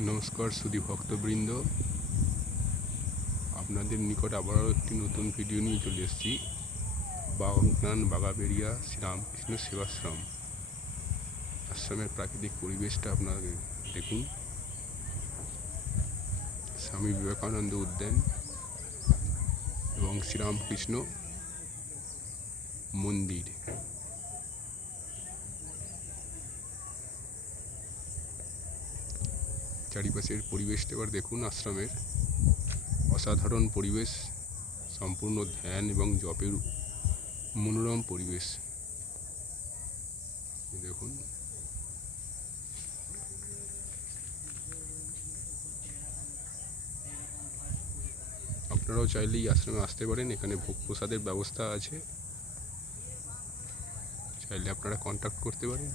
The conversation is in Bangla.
নমস্কার সুধী ভক্তবৃন্দ, আপনাদের নিকট আবারও একটি নতুন ভিডিও নিয়ে চলে এসেছি। বাগনান বাগাবেড়িয়া শ্রীরামকৃষ্ণ সেবাশ্রম আশ্রমের প্রাকৃতিক পরিবেশটা আপনারা দেখুন। স্বামী বিবেকানন্দ উদ্যান এবং শ্রীরামকৃষ্ণ মন্দির। চারিপাশের পরিবেশটা এবার দেখুন। আশ্রমের অসাধারণ পরিবেশ, সম্পূর্ণ ধ্যান এবং জপের মনোরম পরিবেশ দেখুন। আপনারাও চাইলে এই আশ্রমে আসতে পারেন। এখানে ভোগ প্রসাদের ব্যবস্থা আছে, চাইলে আপনারা কন্ট্যাক্ট করতে পারেন।